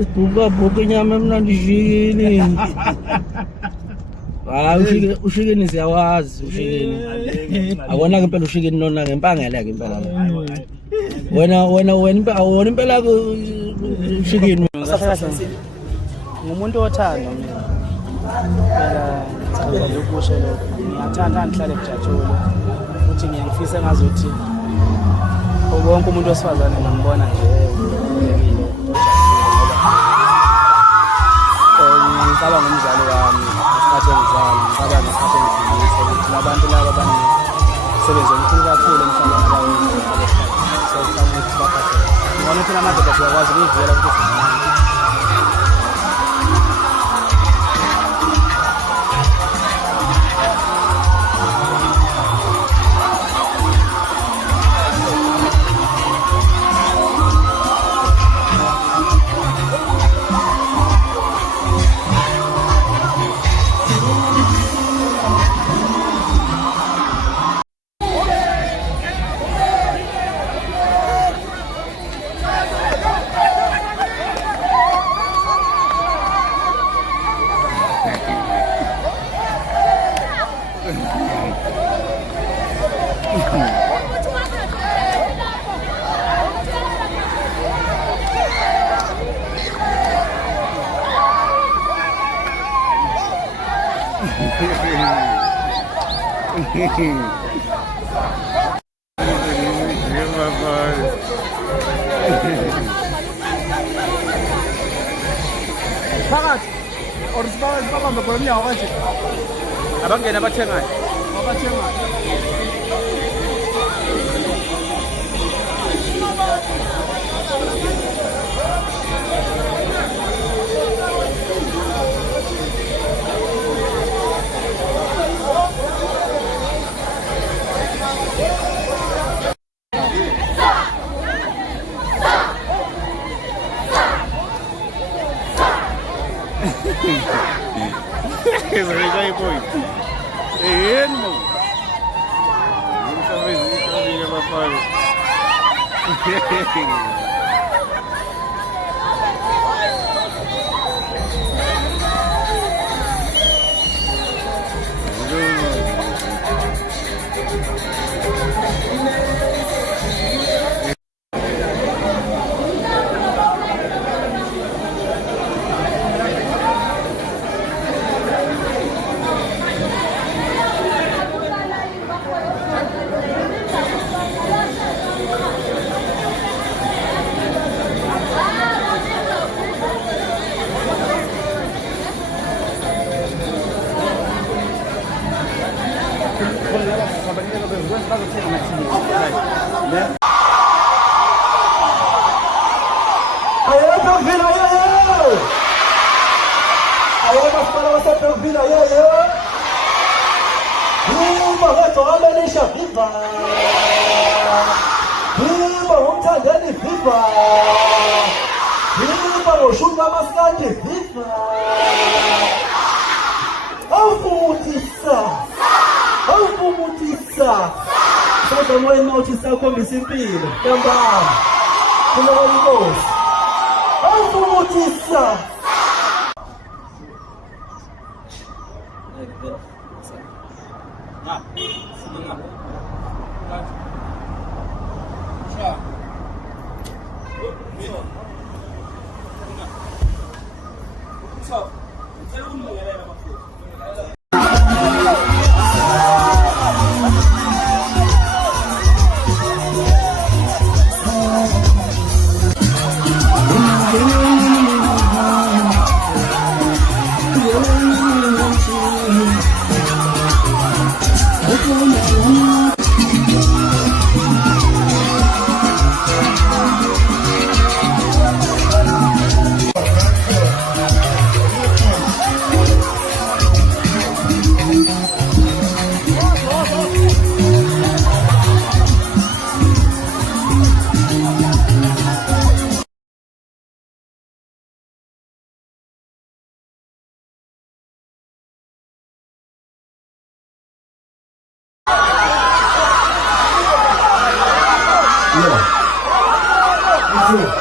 Isibhuka inyama emnandi ishikini. Hayi ushikini siyawazi ushikini. Akona ke impela ushikini nona ngempangela ke impela. Wena awona impela ke ushikini. Ngumuntu othanda mina. Phela ngithanda ukusho lokho. Ngiyathanda ngihlale eJathule. Futhi ngiyangifisa ngazuthi wonke umuntu osifazane ngambona nje ukhulekile ngicaba ngomzali wami ngesikhathi engizala ngicaba ngesikhathi engizilisa ukuthi labantu laba banesebenzi omkhulu kakhulu emhlabeni abawenzayo so kufanele ukuthi baphathe ngibona ukuthi namadoda siyakwazi ukuyivela ukuthi phakathi or sibamba khona umnyango kanje abangena abathengayo Aí, boy. É ele, mano. Nunca vi papai. Khombisa impilo ntambama kulowo inkosi awufumutisa Yeah.